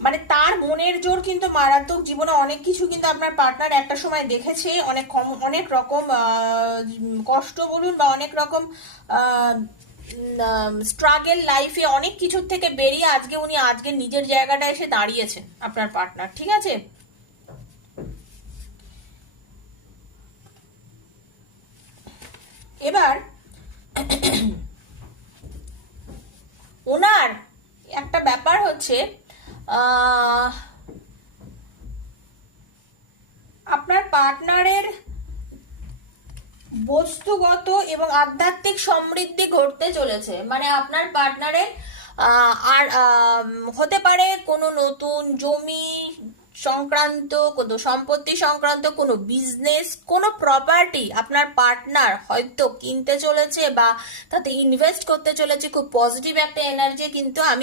মানে তার মনের জোর কিন্তু মারাত্মক। জীবনে অনেক কিছু কিন্তু আপনার পার্টনার একটা সময় দেখেছে, অনেক রকম কষ্ট বলুন বা অনেক রকম স্ট্রাগল লাইফে অনেক কিছুর থেকে বেরিয়ে আজকে উনি আজকে নিজের জায়গাটা এসে দাঁড়িয়েছে আপনার পার্টনার, ঠিক আছে? এবার ওনার একটা ব্যাপার হচ্ছে, আহ, আপনার পার্টনারের বস্তুগত এবং আধ্যাত্মিক সমৃদ্ধি ঘটতে চলেছে। মানে আপনার পার্টনারের আর হতে পারে কোনো নতুন জমি সংক্রান্ত, কোনো সম্পত্তি সংক্রান্ত, কোনো বিজনেস, কোনো প্রপার্টি আপনার পার্টনার হয়তো কিনতে চলেছে বা তাতে ইনভেস্ট করতে চলেছে। খুব পজিটিভ একটা এনার্জি কিন্তু আমি